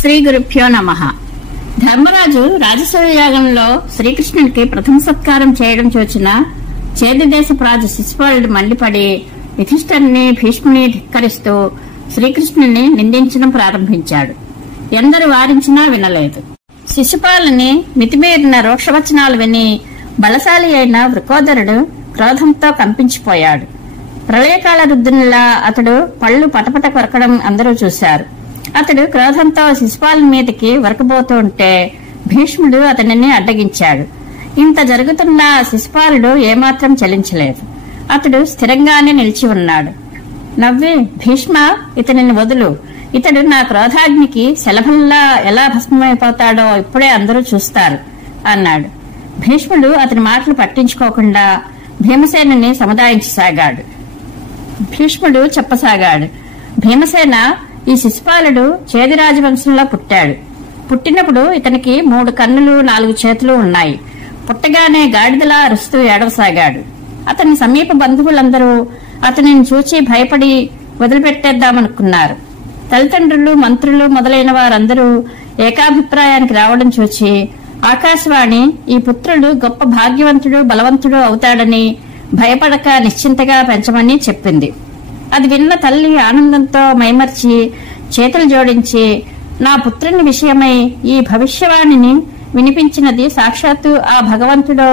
శ్రీ గురుభ్యో నమః. ధర్మరాజు రాజసూయ యాగంలో శ్రీకృష్ణునికి ప్రథమ సత్కారం చేయడం చూచిన చేదిదేశపు రాజు శిశుపాలుడు మండిపడి యుధిష్ఠిరుని భీష్ముని ధిక్కరిస్తూ శ్రీకృష్ణుని నిందించడం ప్రారంభించాడు. ఎందరు వారించినా వినలేదు. శిశుపాలుని మితిమీరిన రోషవచనాలు విని బలశాలి అయిన వృకోదరుడు క్రోధంతో కంపించిపోయాడు. ప్రళయకాల రుద్రునిలా అతడు పళ్ళు పటపట కొరకడం అందరూ చూశారు. అతడు క్రోధంతో శిశుపాలుని మీదకి వరకబోతూ ఉంటే భీష్ముడు అతనిని అడ్డగించాడు. ఇంత జరుగుతున్నా శిశుపాలుడు ఏమాత్రం చలించలేదు. అతడు స్థిరంగానే నిలిచి ఉన్నాడు. నవ్వి, భీష్మ, ఇతనిని వదులు. ఇతడు నా క్రోధాగ్నికి శలభంలా ఎలా భస్మమైపోతాడో ఇప్పుడే అందరూ చూస్తారు అన్నాడు. భీష్ముడు అతని మాటలు పట్టించుకోకుండా భీమసేనుని సముదాయించసాగాడు. భీష్ముడు చెప్పసాగాడు. భీమసేన, ఈ శిశుపాలుడు చేది రాజవంశంలో పుట్టాడు. పుట్టినప్పుడు ఇతనికి 3 కన్నులు 4 చేతులు ఉన్నాయి. పుట్టగానే గాడిదలా అరుస్తూ ఏడవసాగాడు. అతని సమీప బంధువులందరూ అతనిని చూచి భయపడి వదిలిపెట్టేద్దామనుకున్నారు. తల్లిదండ్రులు, మంత్రులు మొదలైన వారందరూ ఏకాభిప్రాయానికి రావడం చూచి ఆకాశవాణి ఈ పుత్రుడు గొప్ప భాగ్యవంతుడు, బలవంతుడు అవుతాడని భయపడక నిశ్చింతగా పెంచమని చెప్పింది. అది విన్న తల్లి ఆనందంతో మైమర్చి చేతులు జోడించి, నా పుత్రుని విషయమై ఈ భవిష్యవాణిని వినిపించినది సాక్షాత్తు ఆ భగవంతుడో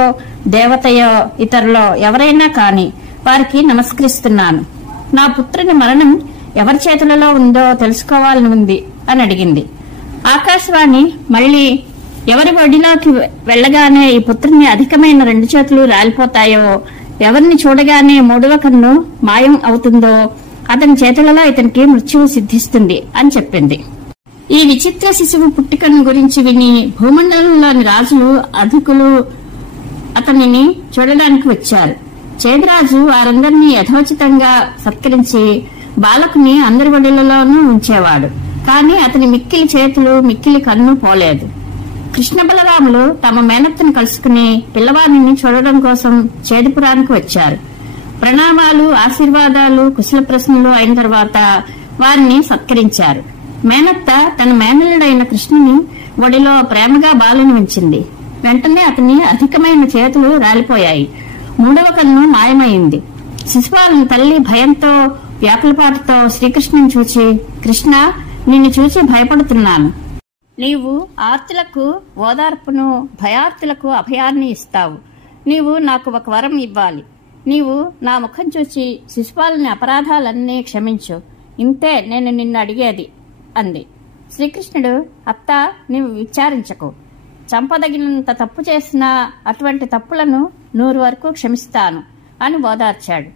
దేవతయో ఇతరులో ఎవరైనా కాని వారికి నమస్కరిస్తున్నాను. నా పుత్రుని మరణం ఎవరి చేతులలో ఉందో తెలుసుకోవాలని ఉంది అని అడిగింది. ఆకాశవాణి మళ్లీ ఎవరి ఒడిలోకి వెళ్లగానే ఈ పుత్రుని అధికమైన 2 చేతులు రాలిపోతాయో, ఎవరిని చూడగానే 3వ కన్ను మాయం అవుతుందో అతని చేతులలో ఇతనికి మృత్యువు సిద్ధిస్తుంది అని చెప్పింది. ఈ విచిత్ర శిశువు పుట్టుకను గురించి విని భూమండలంలోని రాజులు, అధికులు అతనిని చూడడానికి వచ్చారు. చేదిరాజు వారందరినీ యథోచితంగా సత్కరించి బాలకుని అందరి ఒడిలలోనూ ఉంచేవాడు. కాని అతని మిక్కిలి చేతులు, మిక్కిలి కన్ను పోలేదు. కృష్ణ బలరాములు తమ మేనత్తను కలుసుకుని పిల్లవాడిని చూడడం కోసం చేదిపురానికి వచ్చారు. ప్రణామాలు, ఆశీర్వాదాలు, కుశల ప్రశ్నలు అయిన తర్వాత వారిని సత్కరించారు. మేనత్త తన మేనల్లుడైన కృష్ణుని ఒడిలో ప్రేమగా బాలుని ఉంచింది. వెంటనే అతని అధికమైన చేతులు రాలిపోయాయి. 3వ కన్ను మాయమైంది. శిశుపాలుని తల్లి భయంతో, వ్యాకులపాటుతో శ్రీకృష్ణుని చూచి, కృష్ణ, నిన్ను చూచి భయపడుతున్నాను. నీవు ఆర్తులకు ఓదార్పును, భయార్తులకు అభయాన్ని ఇస్తావు. నీవు నాకు ఒక వరం ఇవ్వాలి. నీవు నా ముఖం చూచి శిశుపాలుని అపరాధాలన్నీ క్షమించు. ఇంతే నేను నిన్ను అడిగేది అంది. శ్రీకృష్ణుడు, అత్త, నీవు విచారించకు. చంపదగినంత తప్పు చేసినా అటువంటి తప్పులను 100 వరకు క్షమిస్తాను అని ఓదార్చాడు.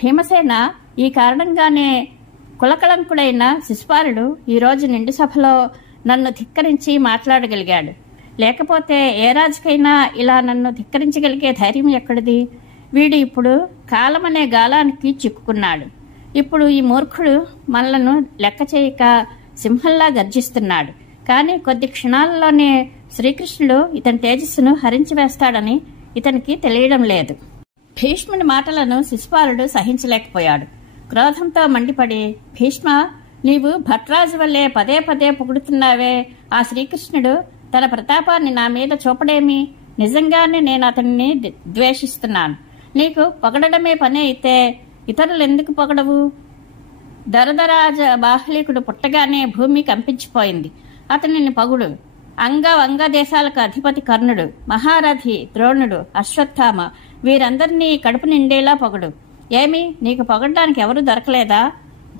భీమసేన, ఈ కారణంగానే కులకళంకుడైన శిశుపాలుడు ఈరోజు నిండు సభలో నన్ను ధిక్కరించి మాట్లాడగలిగాడు. లేకపోతే ఏ రాజుకైనా ఇలా నన్ను ధిక్కరించగలిగే ధైర్యం ఎక్కడిది? వీడు ఇప్పుడు కాలమనే గాలానికి చిక్కుకున్నాడు. ఇప్పుడు ఈ మూర్ఖుడు మనలను లెక్క చేయక సింహంలా గర్జిస్తున్నాడు. కాని కొద్ది క్షణాలలోనే శ్రీకృష్ణుడు ఇతని తేజస్సును హరించి వేస్తాడని ఇతనికి తెలియడం లేదు. భీష్ముని మాటలను శిశుపాలుడు సహించలేకపోయాడు. క్రోధంతో మండిపడి, భీష్మ, నీవు భట్రాజు వల్లే పదే పదే పొగుడుతున్నావే. ఆ శ్రీకృష్ణుడు తన ప్రతాపాన్ని నా మీద చూపడేమి? నిజంగానే నేను అతన్ని ద్వేషిస్తున్నాను. నీకు పొగడమే పని అయితే ఇతరులు ఎందుకు పొగడవు? దరదరాజ బాహ్లీకుడు పుట్టగానే భూమి కంపించిపోయింది. అతనిని పొగుడు. అంగ దేశాలకు అధిపతి కర్ణుడు, మహారథి ద్రోణుడు, అశ్వత్థామ వీరందరినీ కడుపు నిండేలా పొగడు. ఏమి, నీకు పొగడడానికి ఎవరూ దొరకలేదా?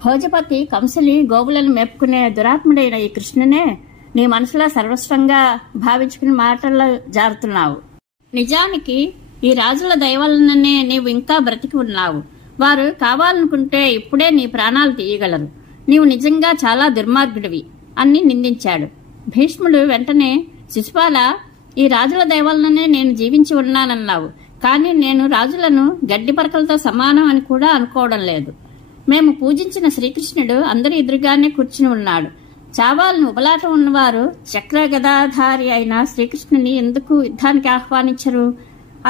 భోజపతి కంసుని గోవులను మేపుకునే దురాత్ముడైన ఈ కృష్ణునే నీ మనసులో సర్వస్వంగా భావించుకుని మాటల్లో జారుతున్నావు. నిజానికి ఈ రాజుల దయవలననే నీవు ఇంకా బ్రతికి ఉన్నావు. వారు కావాలనుకుంటే ఇప్పుడే నీ ప్రాణాలు తీయగలరు. నీవు నిజంగా చాలా దుర్మార్గుడివి అని నిందించాడు. భీష్ముడు వెంటనే, శిశుపాల, ఈ రాజుల దయవలననే నేను జీవించి ఉన్నానన్నావు. కానీ నేను రాజులను గడ్డి పరకలతో సమానం అని కూడా అనుకోవడం లేదు. మేము పూజించిన శ్రీకృష్ణుడు అందరి ఎదురుగానే కూర్చుని ఉన్నాడు. చావాలను ఉబలాటం ఉన్నవారు చక్రగదాధారి అయిన శ్రీకృష్ణుని ఎందుకు యుద్ధానికి ఆహ్వానించరు?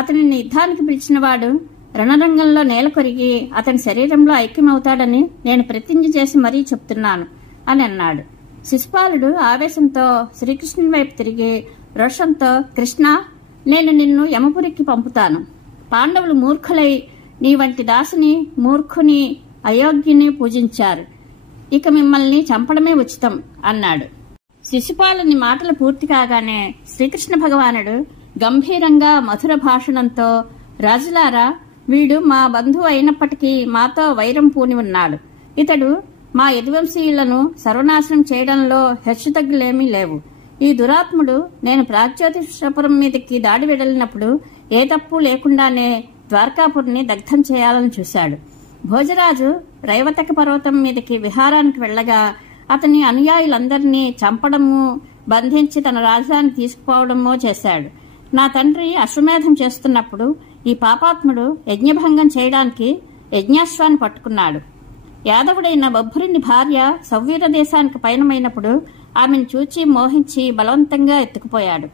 అతనిని యుద్ధానికి పిలిచినవాడు రణరంగంలో నేల కొరిగి అతని శరీరంలో ఐక్యమవుతాడని నేను ప్రతిజ్ఞ చేసి మరీ చెప్తున్నాను అని అన్నాడు. శిశుపాలుడు ఆవేశంతో శ్రీకృష్ణుని వైపు తిరిగి రోషంతో, కృష్ణ, నేను నిన్ను యమపురికి పంపుతాను. పాండవులు మూర్ఖులై నీ వంటి దాసుని, మూర్ఖుని, అయోగ్యుని పూజించారు. ఇక మిమ్మల్ని చంపడమే ఉచితం అన్నాడు. శిశుపాలుని మాటలు పూర్తి కాగానే శ్రీకృష్ణ భగవానుడు గంభీరంగా మధుర భాషణంతో, రాజులారా, వీడు మా బంధువు అయినప్పటికీ మాతో వైరం పూని ఉన్నాడు. ఇతడు మా యదువంశీయులను సర్వనాశనం చేయడంలో హెచ్చుతగ్గులేమీ లేవు. ఈ దురాత్ముడు నేను ప్రాగ్జ్యోతిషపురం మీదకి దాడి వెడలినప్పుడు ఏ తప్పు లేకుండానే ద్వారకాపురిని దగ్ధం చేయాలని చూశాడు. భోజరాజు రైవతక పర్వతం మీదకి విహారానికి వెళ్లగా అతని అనుయాయులందరినీ చంపడము, బంధించి తన రాజధానికి తీసుకుపోవడమో చేశాడు. నా తండ్రి అశ్వమేధం చేస్తున్నప్పుడు ఈ పాపాత్ముడు యజ్ఞభంగం చేయడానికి యజ్ఞాశ్వాన్ని పట్టుకున్నాడు. యాదవుడైన బొబ్బురిని భార్య సవ్వీర దేశానికి పయనమైనప్పుడు ఆమెను చూచి మోహించి బలవంతంగా ఎత్తుకుపోయాడు.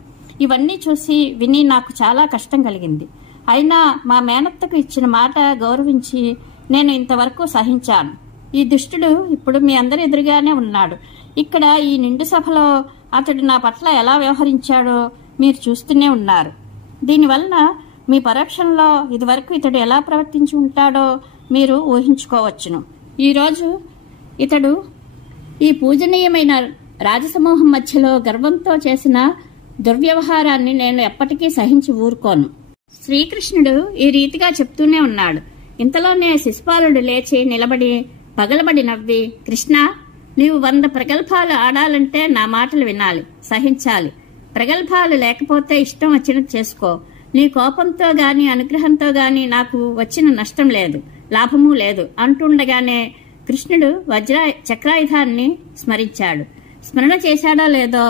ఇవన్నీ చూసి విని నాకు చాలా కష్టం కలిగింది. అయినా మా మేనత్తకు ఇచ్చిన మాట గౌరవించి నేను ఇంతవరకు సహించాను. ఈ దుష్టుడు ఇప్పుడు మీ అందరి ఎదురుగానే ఉన్నాడు. ఇక్కడ ఈ నిండు సభలో అతడు నా పట్ల ఎలా వ్యవహరించాడో మీరు చూస్తూనే ఉన్నారు. దీనివలన మీ పరోక్షంలో ఇదివరకు ఇతడు ఎలా ప్రవర్తించి ఉంటాడో మీరు ఊహించుకోవచ్చును. ఈరోజు ఇతడు ఈ పూజనీయమైన రాజసమూహం మధ్యలో గర్వంతో చేసిన దుర్వ్యవహారాన్ని నేను ఎప్పటికీ సహించి ఊరుకోను. శ్రీకృష్ణుడు ఈ రీతిగా చెప్తూనే ఉన్నాడు. ఇంతలోనే శిశుపాలుడు లేచి నిలబడి పగలబడి నవ్వి, కృష్ణ, నీవు 100 ప్రగల్భాలు ఆడాలంటే నా మాటలు వినాలి, సహించాలి. ప్రగల్భాలు లేకపోతే ఇష్టం వచ్చినట్టు చేసుకో. నీ కోపంతో గాని అనుగ్రహంతో గాని నాకు వచ్చిన నష్టం లేదు, లాభమూ లేదు అంటుండగానే కృష్ణుడు చక్రాయుధాన్ని స్మరించాడు. స్మరణ చేశాడో లేదో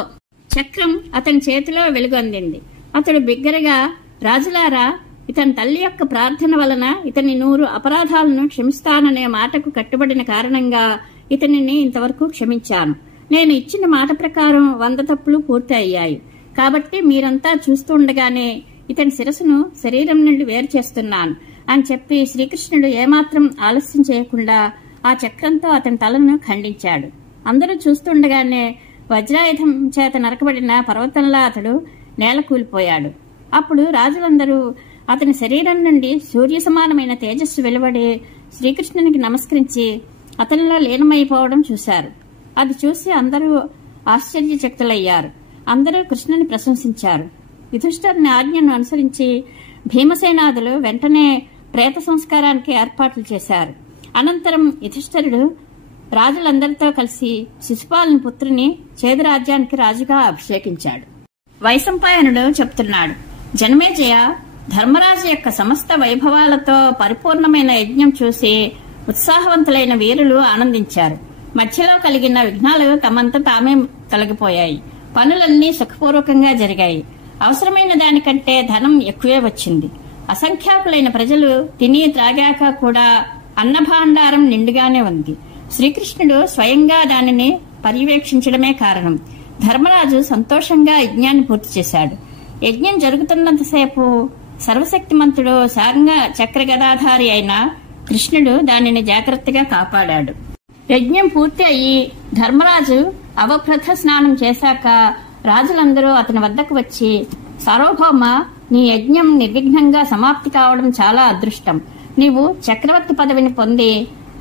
చక్రం అతని చేతిలో వెలుగొందింది. అతడు బిగ్గరగా, రాజులారా, ఇతని తల్లి యొక్క ప్రార్థన వలన ఇతని 100 అపరాధాలను క్షమిస్తాననే మాటకు కట్టుబడిన కారణంగా ఇతనిని ఇంతవరకు క్షమించాను. నేను ఇచ్చిన మాట ప్రకారం 100 తప్పులు పూర్తి అయ్యాయి. కాబట్టి మీరంతా చూస్తుండగానే ఇతని శిరస్సును శరీరం నుండి వేరు చేస్తున్నాను అని చెప్పి శ్రీకృష్ణుడు ఏమాత్రం ఆలస్యం చేయకుండా ఆ చక్రంతో అతని తలను ఖండించాడు. అందరూ చూస్తుండగానే వజ్రాయుధం చేత నరకబడిన పర్వతంలా అతడు నేల కూలిపోయాడు. అప్పుడు రాజులందరూ అతని శరీరం నుండి సూర్య సమానమైన తేజస్సు వెలువడి శ్రీకృష్ణునికి నమస్కరించి అతనిలో లీనమైపోవడం చూశారు. అది చూసి అందరూ ఆశ్చర్యచకితులయ్యారు. అందరూ కృష్ణుని ప్రశంసించారు. యుధిష్ఠిరుని ఆజ్ఞను అనుసరించి భీమసేనాదులు వెంటనే ప్రేత సంస్కారానికి ఏర్పాట్లు చేశారు. అనంతరం యుధిష్ఠిరుడు రాజులందరితో కలిసి శిశుపాలుని పుత్రుని చేదు రాజ్యానికి రాజుగా అభిషేకించాడు. వైశంపాయనుడు చెప్తున్నాడు, జనమేజయ, ధర్మరాజు యొక్క సమస్త వైభవాలతో పరిపూర్ణమైన యజ్ఞం చూసి ఉత్సాహవంతులైన వీరులు ఆనందించారు. మధ్యలో కలిగిన విఘ్నాలు తమంతా తామే తొలగిపోయాయి. పనులన్నీ సుఖపూర్వకంగా జరిగాయి. అవసరమైన దానికంటే ధనం ఎక్కువే వచ్చింది. అసంఖ్యాకులైన ప్రజలు తిని త్రాగాక కూడా అన్నభాండారం నిండుగానే ఉంది. శ్రీకృష్ణుడు స్వయంగా దానిని పర్యవేక్షించడమే కారణం. ధర్మరాజు సంతోషంగా యజ్ఞాన్ని పూర్తి చేశాడు. యజ్ఞం జరుగుతున్నంతసేపు సర్వశక్తిమంతుడు సారంగ చక్ర గదాధారి అయిన కృష్ణుడు దానిని జాగ్రత్తగా కాపాడాడు. యజ్ఞం పూర్తి అయ్యి ధర్మరాజు అవప్రథ స్నానం చేశాక రాజులందరూ అతని వద్దకు వచ్చి, సార్వభౌమ, నీ యజ్ఞం నిర్విఘ్నంగా సమాప్తి కావడం చాలా అదృష్టం. నీవు చక్రవర్తి పదవిని పొంది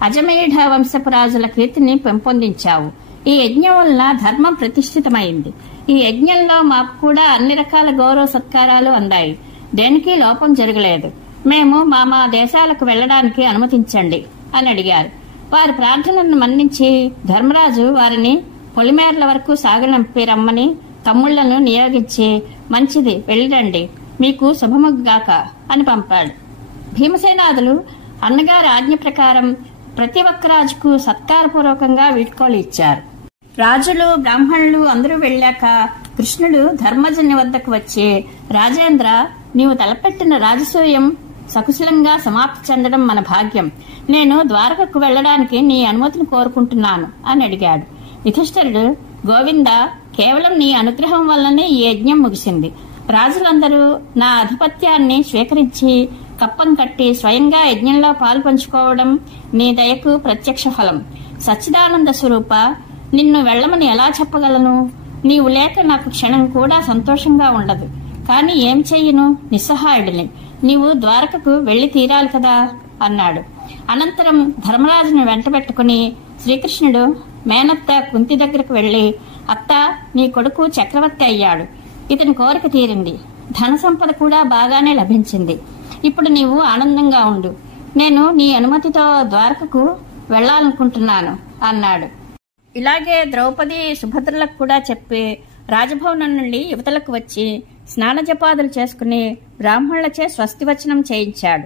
అజమేఢ వంశపు రాజుల కీర్తిని పెంపొందించావు. ఈ యజ్ఞం వల్ల ధర్మం ప్రతిష్ఠితమైంది. ఈ యజ్ఞంలో మాకు కూడా అన్ని రకాల గౌరవ సత్కారాలు అందాయి. దేనికి లోపం జరగలేదు. మేము మా దేశాలకు వెళ్లడానికి అనుమతించండి అని అడిగారు. వారి ప్రార్థనలను మన్నించి ధర్మరాజు వారిని పొలిమేరల వరకు సాగనంపి రమ్మని తమ్ముళ్లను నియోగించి, మంచిది, వెళ్ళిరండి, మీకు శుభముగాక అని పంపాడు. భీమసేనాదులు అన్నగారి ఆజ్ఞ ప్రకారం ప్రతి ఒక్క రాజుకు సత్కారపూర్వకంగా వీడ్కోలు ఇచ్చారు. రాజులు బ్రాహ్మణులు అందరూ వెళ్ళాక కృష్ణుడు ధర్మజుని వద్దకు వచ్చి, రాజేంద్ర, నీవు తలపెట్టిన రాజసూయం సకుశలంగా సమాప్తి చెందడం మన భాగ్యం. నేను ద్వారకకు వెళ్లడానికి నీ అనుమతిని కోరుకుంటున్నాను అని అడిగాడు. యుధిష్ఠిరుడు, గోవింద, కేవలం నీ అనుగ్రహం వల్లనే ఈ యజ్ఞం ముగిసింది. రాజులందరూ నా ఆధిపత్యాన్ని స్వీకరించి కప్పం కట్టి స్వయంగా యజ్ఞంలో పాలు పంచుకోవడం నీ దయకు ప్రత్యక్ష ఫలం. సచ్చిదానంద స్వరూప, నిన్ను వెళ్ళమని ఎలా చెప్పగలను? నీవు లేక నాకు క్షణం కూడా సంతోషంగా ఉండదు. కాని ఏం చెయ్యను, నిస్సహాయుడిని. నీవు ద్వారకకు వెళ్లి తీరాలి కదా అన్నాడు. అనంతరం ధర్మరాజును వెంటబెట్టుకుని శ్రీకృష్ణుడు మేనత్త కుంతి దగ్గరకు వెళ్లి, అత్త, నీ కొడుకు చక్రవర్తి అయ్యాడు. ఇతని కోరిక తీరింది. ధన సంపద కూడా బాగానే లభించింది. ఇప్పుడు నీవు ఆనందంగా ఉండు. నేను నీ అనుమతితో ద్వారకకు వెళ్లాలనుకుంటున్నాను అన్నాడు. ఇలాగే ద్రౌపది సుభద్రలకు కూడా చెప్పి రాజభవనం నుండి యువతలకు వచ్చి స్నానజపాదులు చేసుకుని బ్రాహ్మణులచే స్వస్తివచనం చేయించాడు.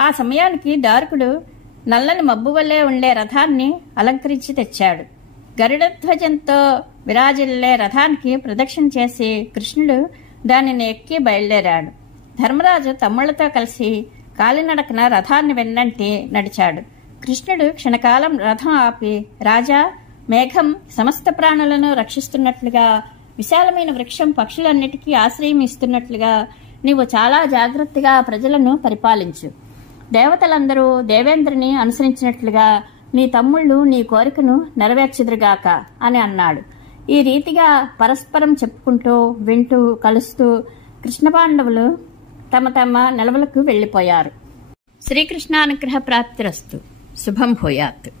ఆ సమయానికి దారుకుడు నల్లని మబ్బు వల్లే ఉండే రథాన్ని అలంకరించి తెచ్చాడు. గరుడధ్వజంతో విరాజిల్లే రథానికి ప్రదక్షిణ చేసి కృష్ణుడు దానిని ఎక్కి బయలుదేరాడు. ధర్మరాజు తమ్ముళ్లతో కలిసి కాలినడకన రథాన్ని వెన్నంటి నడిచాడు. కృష్ణుడు క్షణకాలం రథం ఆపి, రాజా, మేఘం సమస్త ప్రాణులను రక్షిస్తున్నట్లుగా, విశాలమైన వృక్షం పక్షులన్నిటికీ ఆశ్రయం ఇస్తున్నట్లుగా నీవు చాలా జాగ్రత్తగా ప్రజలను పరిపాలించు. దేవతలందరూ దేవేంద్రుని అనుసరించినట్లుగా నీ తమ్ముళ్ళు నీ కోరికను నెరవేర్చుదురుగాక అని అన్నాడు. ఈ రీతిగా పరస్పరం చెప్పుకుంటూ వింటూ కలుస్తూ కృష్ణపాండవులు తమ తమ నిలవలకు వెళ్లిపోయారు. శ్రీకృష్ణానుగ్రహ ప్రాప్తిరస్తు. శుభం భూయాత్.